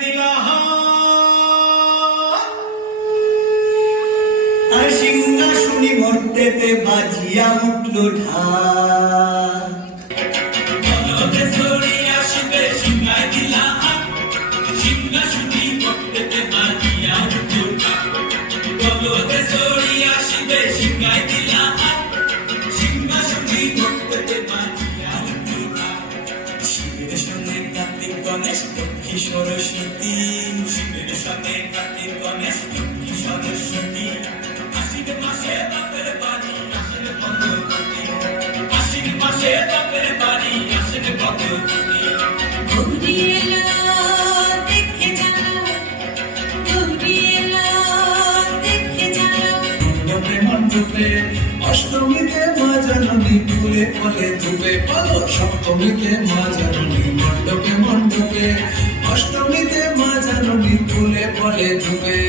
দিলা আর সিংহাসনী মর্তেতে বাজিয়া উঠল ঢাক বলদে সরি আসবে সিংহায় দিলা সিংহাসনী মর্তেতে বাজিয়া উঠল ঢাক বলদে সরি আসবে সিংহায় দিলা সিংহাসনী মর্তেতে বাজিয়া উঠল ঢাক শিবের সঙ্গে কার্তিক গণেশ লক্ষ্মী সরস্বতী শিবের সঙ্গে কার্তিক গণেশ লক্ষ্মী সরস্বতী আশ্বিন মাসে বাপের বাড়ি আসেন ভগবতী আশ্বিন মাসে বাপের বাড়ি আসেন ভগবতী গৌরী এলো দেখে জানো গৌরী এলো দেখে জানো মণ্ডপে মণ্ডপে অষ্টমীতে মা জাননী ফুলে ফলে ধুবে বলো সপ্তমীতে মা জাননী মণ্ডপে মণ্ডপে অষ্টমীতে মা জাননী ফুলে ফলে ধুবে